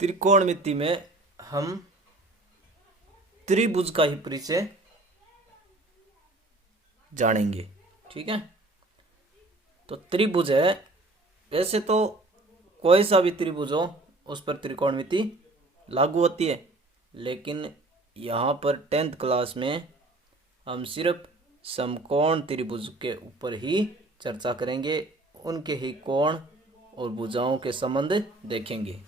त्रिकोणमिति में हम त्रिभुज का ही परिचय जानेंगे। ठीक है, तो त्रिभुज है, वैसे तो कोई सा भी त्रिभुज हो उस पर त्रिकोणमिति लागू होती है, लेकिन यहाँ पर 10th क्लास में हम सिर्फ समकोण त्रिभुज के ऊपर ही चर्चा करेंगे, उनके ही कोण और भुजाओं के संबंध देखेंगे।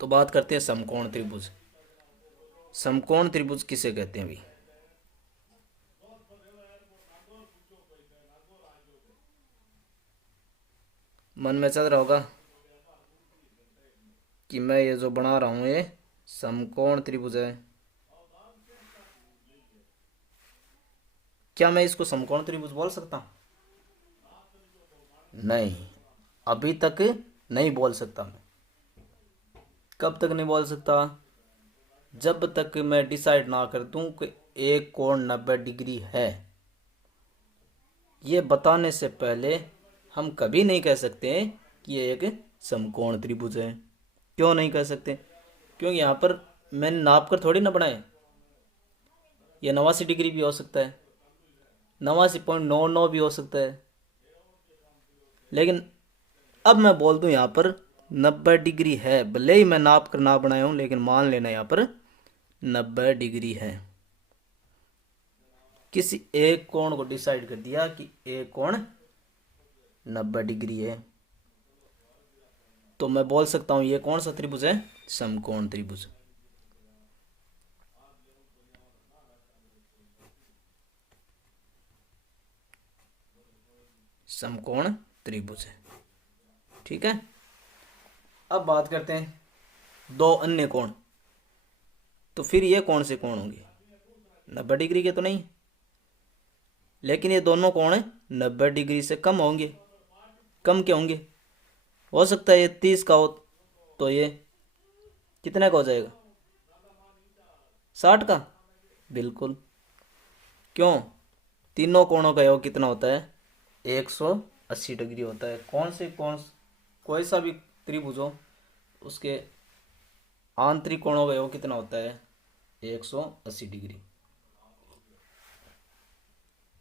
तो बात करते हैं समकोण त्रिभुज। समकोण त्रिभुज किसे कहते हैं भाई? मन में चल रहा होगा कि मैं ये जो बना रहा हूं ये समकोण त्रिभुज है। क्या मैं इसको समकोण त्रिभुज बोल सकता हूं? नहीं, अभी तक नहीं बोल सकता मैं। कब तक नहीं बोल सकता? जब तक मैं डिसाइड ना कर दूं कि एक कोण 90 डिग्री है। ये बताने से पहले हम कभी नहीं कह सकते कि ये एक समकोण त्रिभुज है। क्यों नहीं कह सकते? क्योंकि यहाँ पर मैंने नाप कर थोड़ी ना बनाए। ये 89 डिग्री भी हो सकता है, 89.99 भी हो सकता है, लेकिन अब मैं बोल दूं यहाँ पर 90 डिग्री है, भले ही मैं नाप कर ना बनाया हूं, लेकिन मान लेना यहाँ पर 90 डिग्री है। किसी एक कोण को डिसाइड कर दिया कि एक कोण 90 डिग्री है, तो मैं बोल सकता हूं ये कौन सा त्रिभुज है? समकोण त्रिभुज। समकोण त्रिभुज है। ठीक है, अब बात करते हैं दो अन्य कोण। तो फिर ये कौन से कोण होंगे? 90 डिग्री के तो नहीं, लेकिन ये दोनों कोण 90 डिग्री से कम होंगे। कम के होंगे? हो सकता है ये 30 का हो, तो ये कितने का हो जाएगा? 60 का। बिल्कुल। क्यों? तीनों कोणों का योग कितना होता है? 180 डिग्री होता है। कौन से कोण, कोई सा भी त्रिभुज हो, उसके आंतरिक कोणों का योग कितना होता है? 180 डिग्री।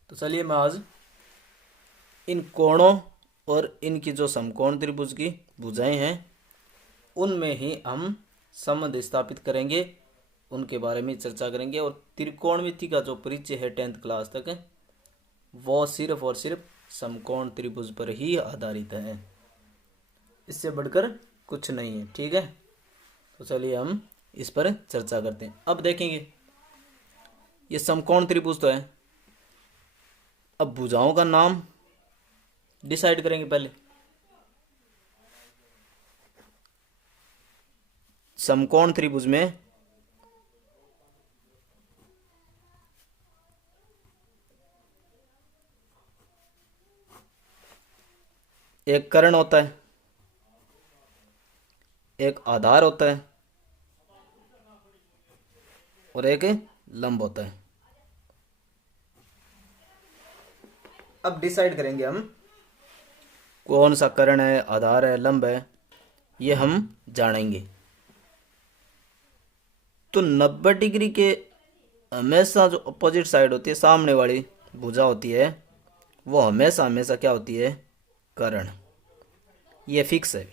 तो चलिए मैं आज इन कोणों और इनकी जो समकोण त्रिभुज की भुजाएं हैं उनमें ही हम संबंध स्थापित करेंगे, उनके बारे में चर्चा करेंगे। और त्रिकोणमिति का जो परिचय है 10th क्लास तक, वो सिर्फ और सिर्फ समकोण त्रिभुज पर ही आधारित है, इससे बढ़कर कुछ नहीं है। ठीक है, तो चलिए हम इस पर चर्चा करते हैं। अब देखेंगे ये समकोण त्रिभुज तो है, अब भुजाओं का नाम डिसाइड करेंगे। पहले समकोण त्रिभुज में एक कर्ण होता है, एक आधार होता है और एक लंब होता है। अब डिसाइड करेंगे हम कौन सा कर्ण है, आधार है, लंब है, ये हम जानेंगे। तो 90 डिग्री के हमेशा जो अपोजिट साइड होती है, सामने वाली भुजा होती है, वो हमेशा हमेशा क्या होती है? कर्ण। ये फिक्स है।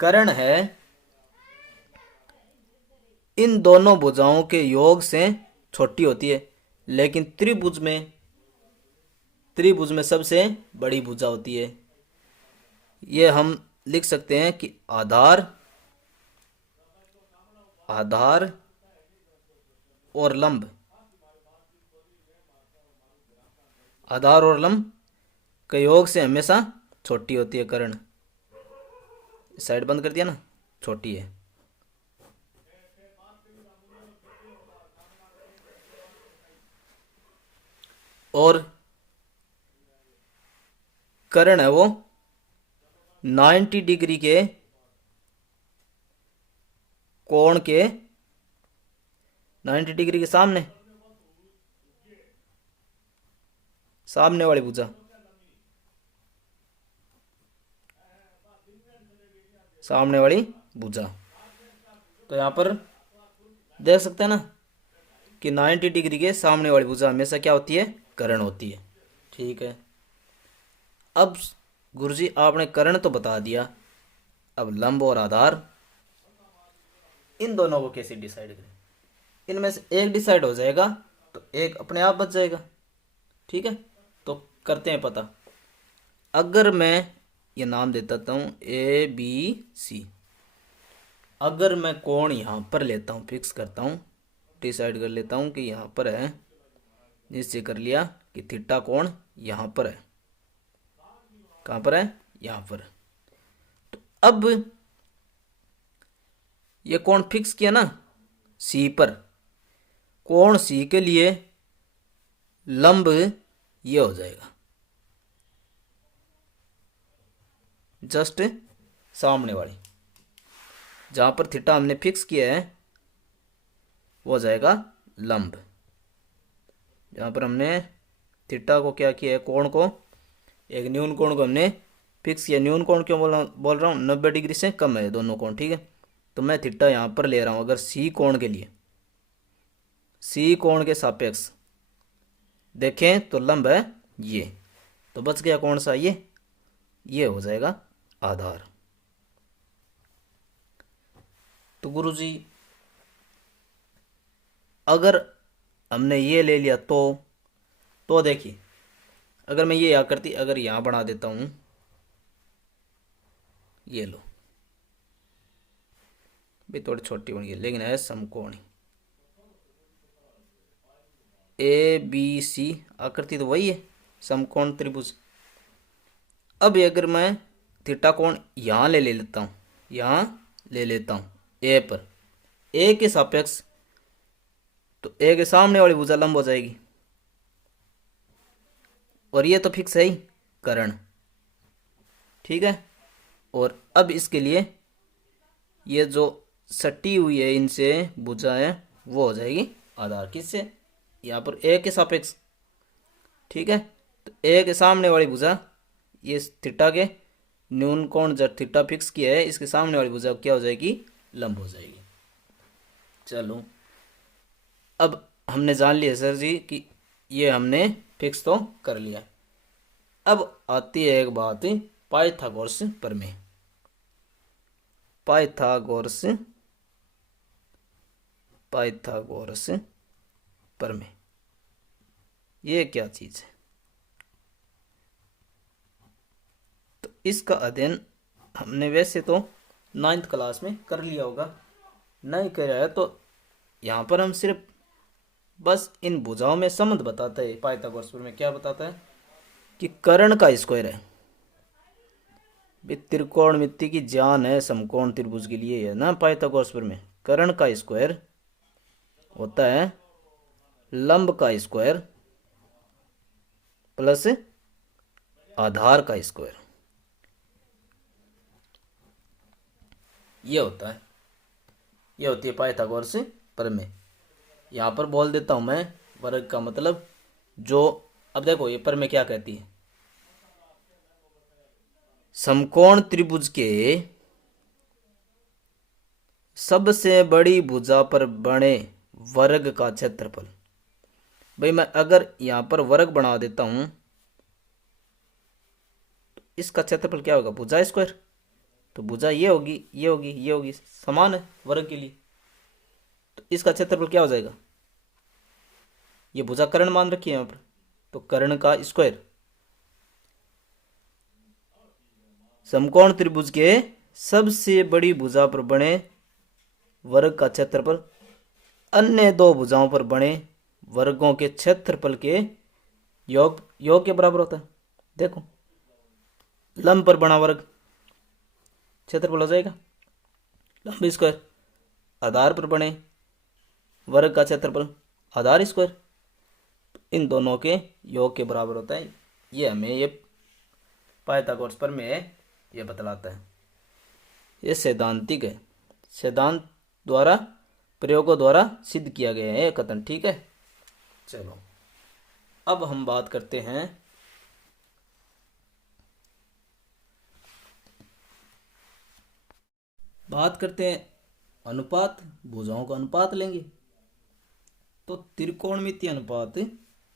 कर्ण है इन दोनों भुजाओं के योग से छोटी होती है, लेकिन त्रिभुज में सबसे बड़ी भुजा होती है। ये हम लिख सकते हैं कि आधार और लंब, आधार और लंब के योग से हमेशा छोटी होती है कर्ण। साइड बंद कर दिया ना, छोटी है। और कर्ण है वो 90 डिग्री के कोण के 90 डिग्री के सामने वाली भुजा। सामने वाली भुजा। तो यहाँ पर देख सकते हैं ना कि 90 डिग्री के सामने वाली भुजा हमेशा क्या होती है, कर्ण होती है। ठीक है, अब गुरुजी आपने कर्ण तो बता दिया, अब लंब और आधार इन दोनों को कैसे डिसाइड करें। इनमें से एक डिसाइड हो जाएगा तो एक अपने आप बच जाएगा। ठीक है, तो करते हैं पता। अगर मैं ये नाम दे देता हूँ ABC, अगर मैं कोण यहाँ पर लेता हूँ, फिक्स करता हूँ, डिसाइड कर लेता हूँ कि यहाँ पर है, निश्चय कर लिया कि थीटा कोण यहाँ पर है। कहाँ पर है, यहाँ पर। तो अब ये कोण फिक्स किया ना सी पर, कोण सी के लिए लंब ये हो जाएगा जस्ट सामने वाली, जहां पर थीटा हमने फिक्स किया है वो हो जाएगा लंब। जहां पर हमने थीटा को क्या किया है, कोण को, एक न्यून कोण को हमने फिक्स किया। न्यून कोण क्यों बोल रहा हूँ, 90 डिग्री से कम है दोनों कोण। ठीक है, तो मैं थीटा यहाँ पर ले रहा हूँ। अगर सी कोण के लिए, सी कोण के सापेक्ष देखें तो लंब है ये, तो बच गया कौन सा, ये हो जाएगा आधार। तो गुरुजी अगर हमने ये ले लिया तो देखिए, अगर मैं ये आकृति अगर यहाँ बना देता हूँ, ये लो भी थोड़ी छोटी बन गई लेकिन है समकोणी। ABC आकृति तो वही है, समकोण त्रिभुज। अब अगर मैं थीटा कोण यहाँ ले लेता हूँ, यहाँ ले लेता हूँ ए पर, ए के सापेक्ष, तो ए के सामने वाली भुजा लंब हो जाएगी, और ये तो फिक्स है ही कर्ण। ठीक है, और अब इसके लिए ये जो सटी हुई है इनसे भुजा है वो हो जाएगी आधार। किससे, यहाँ पर ए के सापेक्ष। ठीक है, तो ए के सामने वाली भुजा ये थीटा के न्यून कोण जब थीटा फिक्स किया है, इसके सामने वाली भुजा क्या हो जाएगी, लंब हो जाएगी। चलो अब हमने जान लिया सर जी कि ये हमने फिक्स तो कर लिया। अब आती है एक बात पाइथागोरस प्रमेय। पाइथागोरस प्रमेय ये क्या चीज है। तो इसका अध्ययन हमने वैसे तो 9th क्लास में कर लिया होगा, नहीं कराया है तो यहाँ पर हम सिर्फ बस इन भुजाओं में संबंध बताता है। पाइथागोरस प्रमेय क्या बताता है कि कर्ण का स्क्वायर है, त्रिकोणमिति की जान है समकोण त्रिभुज के लिए है ना। पाइथागोरस प्रमेय, कर्ण का स्क्वायर होता है लंब का स्क्वायर प्लस आधार का स्क्वायर, ये होता है, ये होती है पाइथागोरस प्रमेय। यहाँ पर बोल देता हूं मैं वर्ग का मतलब जो, अब देखो ये प्रमेय क्या कहती है, समकोण त्रिभुज के सबसे बड़ी भुजा पर बने वर्ग का क्षेत्रफल। भाई मैं अगर यहां पर वर्ग बना देता हूं तो इसका क्षेत्रफल क्या होगा, भुजा स्क्वायर। तो भुजा ये होगी, ये होगी, ये होगी, समान है वर्ग के लिए, तो इसका क्षेत्रफल क्या हो जाएगा, ये भुजा कर्ण मान रखी है यहां पर, तो कर्ण का स्क्वायर। समकोण त्रिभुज के सबसे बड़ी भुजा पर बने वर्ग का क्षेत्रफल अन्य दो भुजाओं पर बने वर्गों के क्षेत्रफल के योग के बराबर होता है। देखो लंब पर बना वर्ग क्षेत्रफल हो जाएगा लंब स्क्वायर, आधार पर बने वर्ग का क्षेत्रफल आधार स्क्वायर, इन दोनों के योग के बराबर होता है। ये हमें ये पाइथागोरस प्रमेय ये बतलाता है। ये सैद्धांतिक है, सिद्धांत द्वारा प्रयोगों द्वारा सिद्ध किया गया है कथन। ठीक है, चलो अब हम बात करते हैं बात करते हैं अनुपात, भुजाओं का अनुपात लेंगे। तो त्रिकोणमितीय अनुपात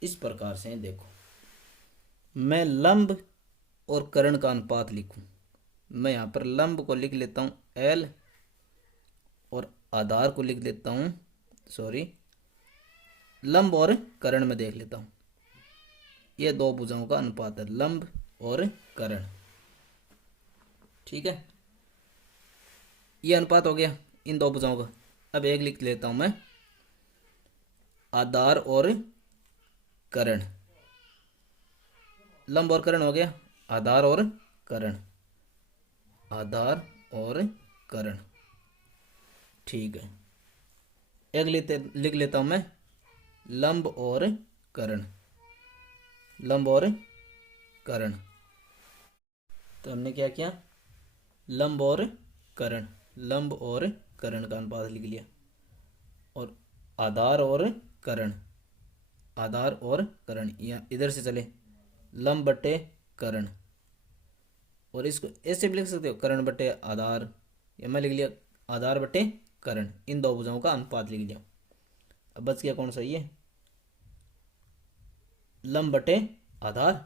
इस प्रकार से है, देखो मैं लंब और कर्ण का अनुपात लिखूं। मैं यहाँ पर लंब को लिख लेता हूँ L और आधार को लिख देता हूँ, सॉरी, लंब और कर्ण में देख लेता हूँ। ये दो भुजाओं का अनुपात है, लंब और कर्ण। ठीक है, ये अनुपात हो गया इन दो भुजाओं का। अब एक लिख लेता हूं मैं, आधार और कर्ण। लंब और कर्ण हो गया, आधार और कर्ण, आधार और कर्ण। ठीक है, एक लिख लेता हूं मैं, लंब और कर्ण, लंब और कर्ण। तो हमने क्या किया, लंब और कर्ण, लंब और कर्ण का अनुपात लिख लिया। और आधार और कर्ण, आधार और कर्ण, यहाँ इधर से चले, लंब बटे कर्ण। और इसको ऐसे भी लिख सकते हो, कर्ण बटे आधार, या मैं लिख लिया आधार बटे कर्ण। इन दो भुजाओं का अनुपात लिख लिया। अब बच गया कौन सा, ये लंब बटे आधार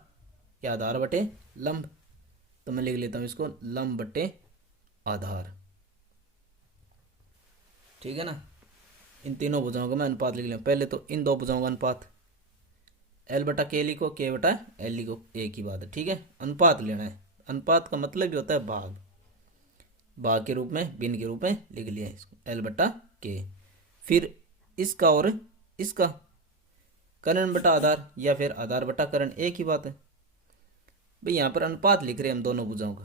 या आधार बटे लंब। तो मैं लिख लेता हूँ इसको लंब बटे आधार। ठीक है ना, इन तीनों भुजाओं का मैं अनुपात लिख लिया। पहले तो इन दो भुजाओं का अनुपात, L बटा K लिखो, K बटा L लिखो, एक ही बात है। ठीक है, अनुपात लेना है। अनुपात का मतलब भी होता है भाग, भाग के रूप में, भिन्न के रूप में लिख लिया इसको, L बटा K। फिर इसका और इसका, कर्ण बटा आधार या फिर आधार बटा कर्ण, एक ही बात है भाई। यहाँ पर अनुपात लिख रहे हैं हम दोनों भुजाओं का।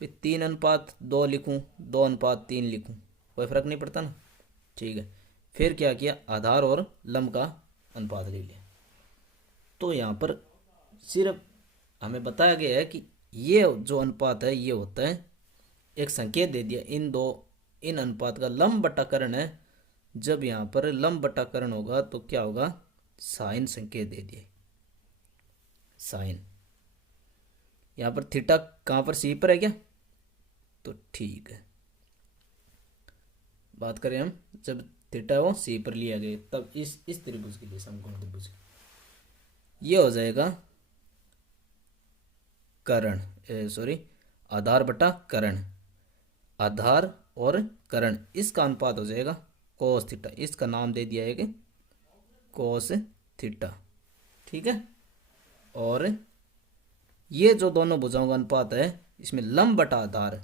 भाई 3:2 लिखूं, 2:3 लिखूं, कोई फर्क नहीं पड़ता ना। ठीक है, फिर क्या किया, आधार और लंब का अनुपात ले लिया। तो यहाँ पर सिर्फ हमें बताया गया है कि ये जो अनुपात है ये होता है, एक संकेत दे दिया, इन अनुपात का लंब बटा कर्ण है। जब यहाँ पर लंब बटा कर्ण होगा तो क्या होगा, साइन संकेत दे दिया, साइन। यहाँ पर थीटा कहाँ पर, सी पर है क्या, तो ठीक है। बात करें हम, जब थीटा वो सी पर लिया गया, तब इस त्रिभुज के लिए, समकोण त्रिभुज, ये हो जाएगा कर्ण, सॉरी, आधार बटा कर्ण, आधार और कर्ण, इसका अनुपात हो जाएगा कोस थीटा। इसका नाम दे दिया है कि कोस थीटा। ठीक है, और ये जो दोनों भुजाओं का अनुपात है, इसमें लंब बटा आधार,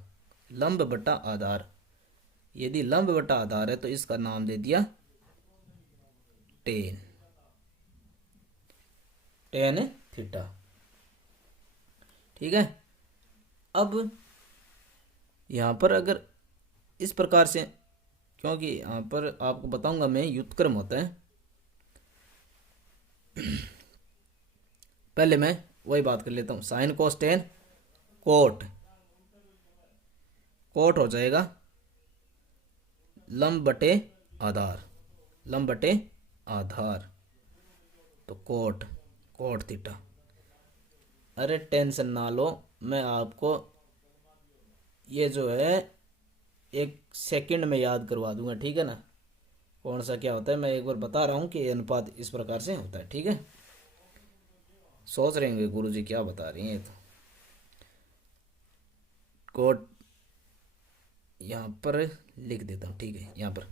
लंब बटा आधार, यदि लंब बटा आधार है तो इसका नाम दे दिया टेन, टेन थीटा। ठीक है, अब यहाँ पर अगर इस प्रकार से, क्योंकि यहाँ पर आपको बताऊंगा मैं, व्युत्क्रम होता है। पहले मैं वही बात कर लेता हूँ, sine cos tan, cot, cot हो जाएगा लंब बटे आधार, लंब बटे आधार, तो कोट, कोट थीटा। अरे टेंशन ना लो, मैं आपको ये जो है एक सेकंड में याद करवा दूंगा। ठीक है ना, कौन सा क्या होता है, मैं एक बार बता रहा हूँ कि अनुपात इस प्रकार से होता है। ठीक है, सोच रहे होंगे गुरुजी क्या बता रही हैं, तो कोट यहाँ पर लिख देता हूँ। ठीक है, यहाँ पर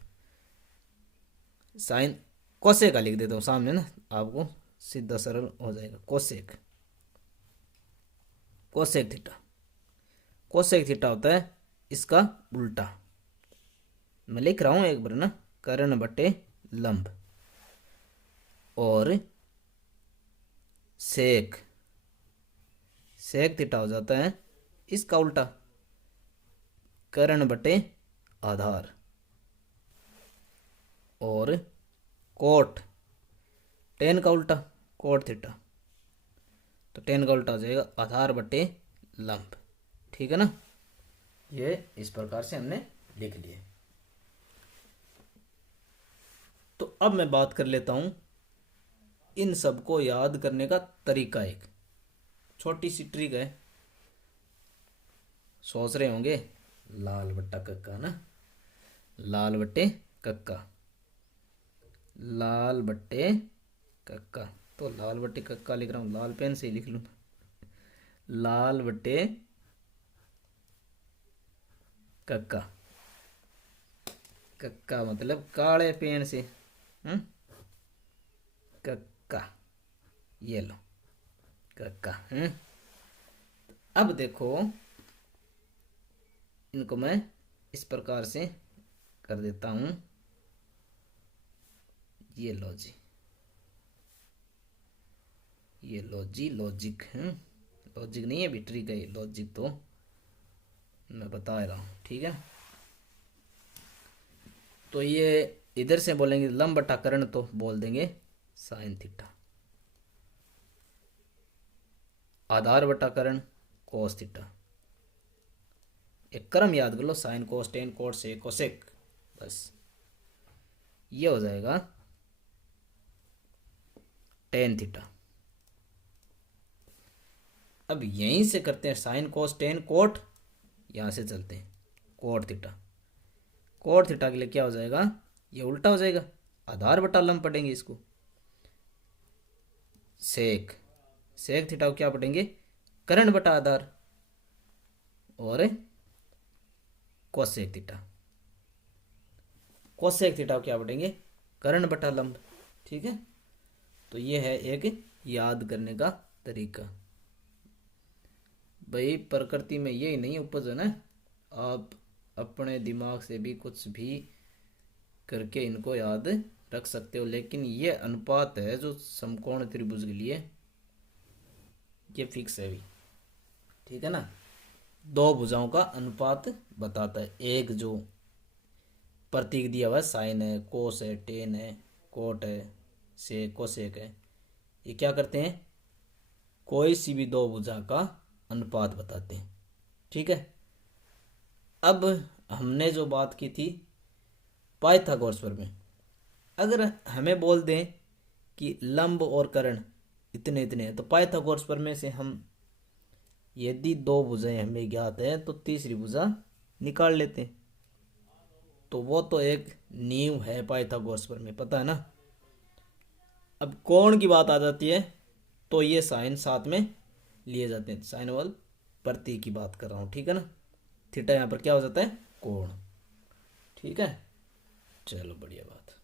साइन कोसेक का लिख देता हूँ सामने ना, आपको सीधा सरल हो जाएगा। Cosec, cosec theta, cosec theta होता है इसका उल्टा। मैं लिख रहा हूँ एक बार ना, कर्ण बटे लंब, और सेक, सेक थीटा हो जाता है इसका उल्टा, कर्ण बटे आधार, और कोट, टेन का उल्टा, कोट थीटा, तो टेन का उल्टा हो जाएगा आधार बटे लंब। ठीक है ना, ये इस प्रकार से हमने लिख लिए। तो अब मैं बात कर लेता हूं इन सबको याद करने का तरीका। एक छोटी सी ट्रिक है, सोच रहे होंगे लाल बट्टा कक्का ना, लाल बट्टे कक्का, लाल बट्टे कक्का। तो लाल बट्टे कक्का लिख रहा हूँ, लाल पेन से ही लिख लूँ। लाल बट्टे कक्का, कक्का मतलब काले पेन से। हम्म, कक्का, ये लो कक्का। अब देखो इनको मैं इस प्रकार से कर देता हूं, ये लो जी, ये लो जी लॉजिक है, लॉजिक नहीं है बिट्री का, ये लॉजिक तो मैं बता रहा हूँ, ठीक है। तो ये इधर से बोलेंगे लंब बटा कर्ण, तो बोल देंगे साइन थीटा, आधार बटा कर्ण कोस थीटा। एक क्रम याद कर लो, साइन कोस टेन कोट से कोसेक, बस ये हो जाएगा टेन थीटा। अब यहीं से करते हैं साइन कोस टेन कोट, यहां से चलते हैं कोट थीटा। कोट थीटा के लिए क्या हो जाएगा, ये उल्टा हो जाएगा, आधार बटा लंब पढ़ेंगे इसको, सेक, सेक थीटा को क्या पढ़ेंगे, कर्ण बटा आधार, और कोसेक थीटा, कोसेक थीटा को क्या पढ़ेंगे, कर्ण बटा लंब, ठीक है। तो ये है एक याद करने का तरीका। भाई प्रकृति में यही नहीं उपज है ना, आप अपने दिमाग से भी कुछ भी करके इनको याद रख सकते हो, लेकिन ये अनुपात है जो समकोण त्रिभुज के लिए ये फिक्स है भी, ठीक है ना। दो भुजाओं का अनुपात बताता है, एक जो प्रतीक दिया हुआ है साइन है, कोस है, टेन है, कोट है, से कोसेक है, ये क्या करते हैं, कोई सी भी दो भुजा का अनुपात बताते हैं, ठीक है। अब हमने जो बात की थी पाइथागोरस प्रमेय, अगर हमें बोल दें कि लंब और कर्ण इतने इतने हैं, तो पाइथागोरस प्रमेय से हम यदि दो भुजाएं हमें ज्ञात है तो तीसरी भुजा निकाल लेते हैं। तो वो तो एक नींव है पाइथागोरस प्रमेय, पता है ना। अब कोण की बात आ जाती है तो ये साइन साथ में लिए जाते हैं, साइन वाल प्रतीक की बात कर रहा हूँ, ठीक है ना। थीटा यहाँ पर क्या हो जाता है, कोण, ठीक है। चलो बढ़िया बात।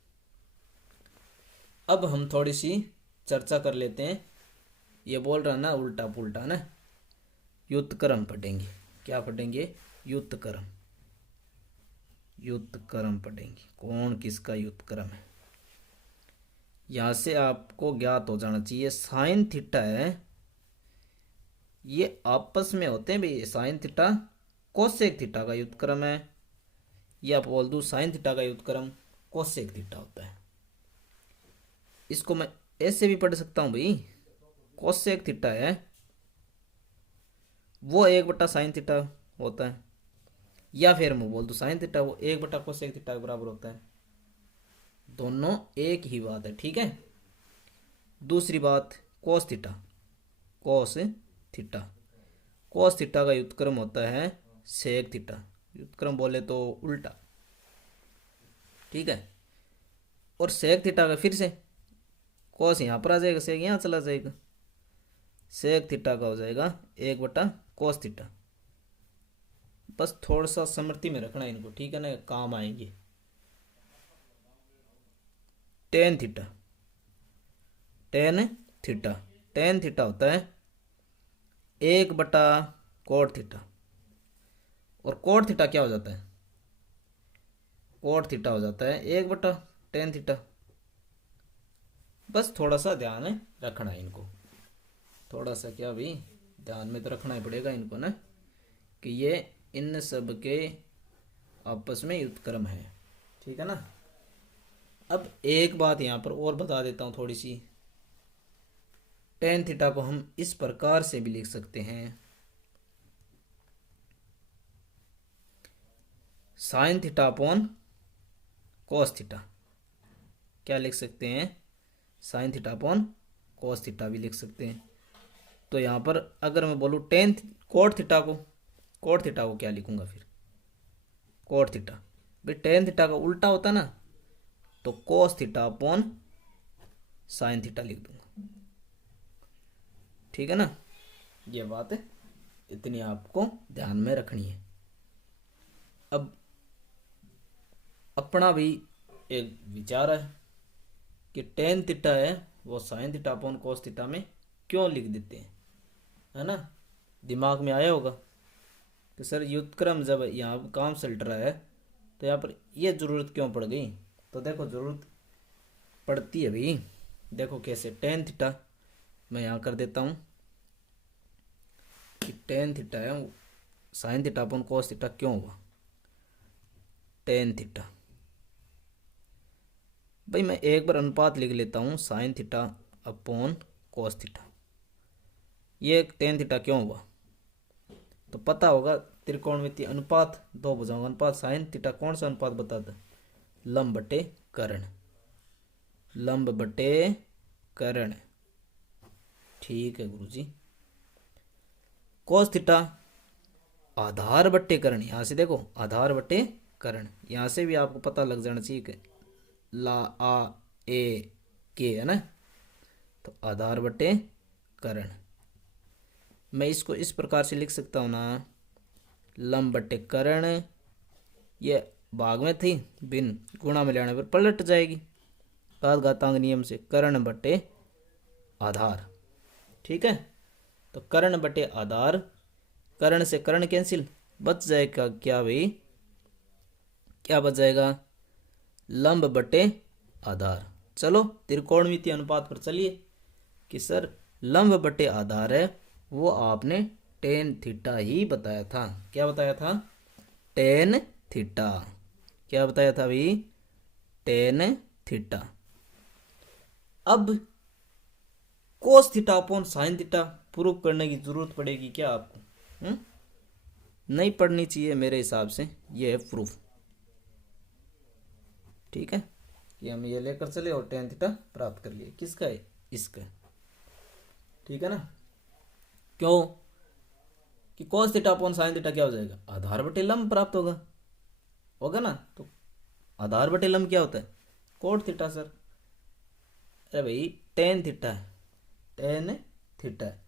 अब हम थोड़ी सी चर्चा कर लेते हैं, ये बोल रहा ना उल्टा पुल्टा ना, व्युत्क्रम पढ़ेंगे, क्या पढ़ेंगे, व्युत्क्रम, व्युत्क्रम पढ़ेंगे, कौन किसका व्युत्क्रम है। यहां से आपको ज्ञात हो जाना चाहिए साइन थीटा है, ये आपस में होते हैं भाई, साइन थीटा कोसेक थीटा का व्युत्क्रम है, या बोल दूं साइन थीटा का व्युत्क्रम कोसेक थीटा होता है। इसको मैं ऐसे भी पढ़ सकता हूं भाई, कोसेक थीटा है वो एक बटा साइन थीटा होता है, या फिर मैं बोल दूं साइन थीटा वो एक बटा कोसेक थीटा के बराबर होता है, दोनों एक ही बात है, ठीक है। दूसरी बात cos theta, cos theta, cos theta का व्युत्क्रम होता है सेक थीटा, व्युत्क्रम बोले तो उल्टा, ठीक है। और सेक थीटा का फिर से कोस यहाँ पर आ जाएगा, सेक यहाँ चला जाएगा, सेक थीटा का हो जाएगा एक बटा कोस थीटा। बस थोड़ा सा स्मृति में रखना इनको, ठीक है ना, काम आएंगे। Tan theta, tan theta, tan theta होता है एक बटा कोट थीटा, और कोट थीटा क्या हो जाता है, कोट थीटा हो जाता है एक बटा टेन थीटा। बस थोड़ा सा ध्यान रखना है इनको, थोड़ा सा क्या भाई ध्यान में तो रखना ही पड़ेगा इनको ना, कि ये इन सब के आपस में व्युत्क्रम है, ठीक है ना। अब एक बात यहाँ पर और बता देता हूँ थोड़ी सी, टेन थीटा को हम इस प्रकार से भी लिख सकते हैं, sine theta upon cos theta, क्या लिख सकते हैं, sine theta upon cos theta भी लिख सकते हैं। तो यहाँ पर अगर मैं बोलूँ टेन कोट थीटा को, कोट थीटा को क्या लिखूंगा फिर, कोट थीटा। भाई टेन थीटा का उल्टा होता ना तो cos theta upon sine theta लिख दूंगा। ठीक है ना, ये बात है, इतनी आपको ध्यान में रखनी है। अब अपना भी एक विचार है कि टेन थीटा है वो sine theta upon cos theta में क्यों लिख देते हैं, है ना। दिमाग में आया होगा कि सर व्युत्क्रम जब यहाँ काम चल रहा है तो यहाँ पर ये ज़रूरत क्यों पड़ गई। तो देखो ज़रूरत पड़ती है भाई, देखो कैसे। टेन थीटा मैं यहाँ कर देता हूँ कि टेन थीटा है sine theta upon cos theta क्यों हुआ। टेन थीटा, भाई मैं एक बार अनुपात लिख लेता हूँ sine theta upon cos theta. ये टेन थीटा क्यों हुआ तो पता होगा, त्रिकोणमितीय अनुपात, दो भुजाओं का अनुपात। साइन थीटा कौन सा अनुपात बताता है, लंब बटे कर्ण, लंब बटे कर्ण। ठीक है गुरुजी। कोस थीटा आधार बटे कर्ण, यहाँ से देखो आधार बटे कर्ण, यहाँ से भी आपको पता लग जाना चाहिए कि ला आ ए के है ना, तो आधार बटे कर्ण। मैं इसको इस प्रकार से लिख सकता हूँ ना, लंब बटे कर्ण, ये भाग में थी बिन गुणा में लेने पर पलट जाएगी घातांक नियम से, कर्ण बटे आधार। ठीक है, तो कर्ण बटे आधार, कर्ण से कर्ण कैंसिल, बच जाएगा क्या भाई, क्या बच जाएगा, लंब बटे आधार। चलो त्रिकोणमितीय अनुपात पर चलिए कि सर लंब बटे आधार है वो आपने टेन थीटा ही बताया था। क्या बताया था, टेन थीटा। क्या बताया था भाई, टेन थीटा। अब cos theta upon sine theta prove करने की जरूरत पड़ेगी क्या आपको, नहीं पढ़नी चाहिए मेरे हिसाब से, ये है प्रूफ। ठीक है, कि हम ये लेकर चले और टेन थीटा प्राप्त कर लिए। किसका है, इसका। ठीक है ना, क्यों कि cos theta upon sine theta क्या हो जाएगा, आधार बटे लंब प्राप्त होगा, होगा ना। तो आधार बटे लंब क्या होता है, कोट थीटा सर। अरे भाई टेन थीटा है, टेन थीटा है,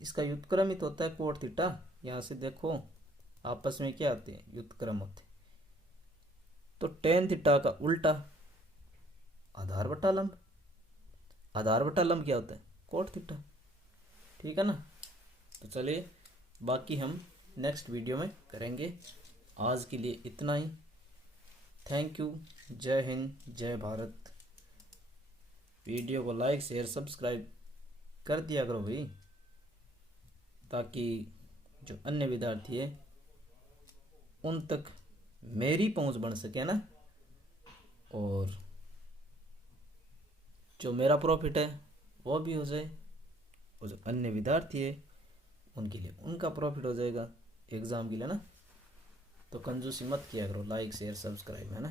इसका व्युत्क्रमित होता है कोट थीटा। यहाँ से देखो आपस में क्या आते हैं, व्युत्क्रम होते हैं। तो टेन थीटा का उल्टा आधार बटा लंब, आधार बटा लंब क्या होता है, कोट थीटा। ठीक है ना, तो चलिए बाकी हम नेक्स्ट वीडियो में करेंगे। आज के लिए इतना ही। थैंक यू, जय हिंद, जय भारत। वीडियो को लाइक शेयर सब्सक्राइब कर दिया करो भाई, ताकि जो अन्य विद्यार्थी है उन तक मेरी पहुंच बन सके ना, और जो मेरा प्रॉफिट है वो भी हो जाए, और जो अन्य विद्यार्थी है उनके लिए उनका प्रॉफिट हो जाएगा एग्ज़ाम के लिए ना। तो कंजूसी मत किया करो, लाइक शेयर सब्सक्राइब है ना,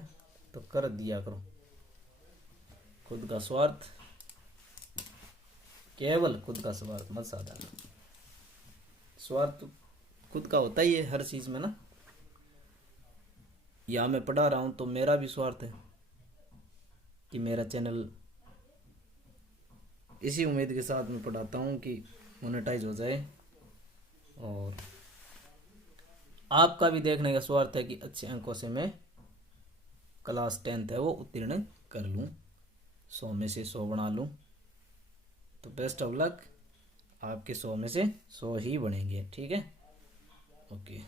तो कर दिया करो। खुद का स्वार्थ, केवल खुद का स्वार्थ मत साधा करो। स्वार्थ खुद का होता ही है हर चीज़ में ना। यहाँ मैं पढ़ा रहा हूँ तो मेरा भी स्वार्थ है कि मेरा चैनल, इसी उम्मीद के साथ मैं पढ़ाता हूँ कि मोनेटाइज हो जाए, और आपका भी देखने का स्वार्थ है कि अच्छे अंकों से मैं क्लास 10th है वो उत्तीर्ण कर लूँ, 100 में से 100 बना लूँ। तो बेस्ट ऑफ लक, आपके 100 में से 100 ही बनेंगे। ठीक है, ओके।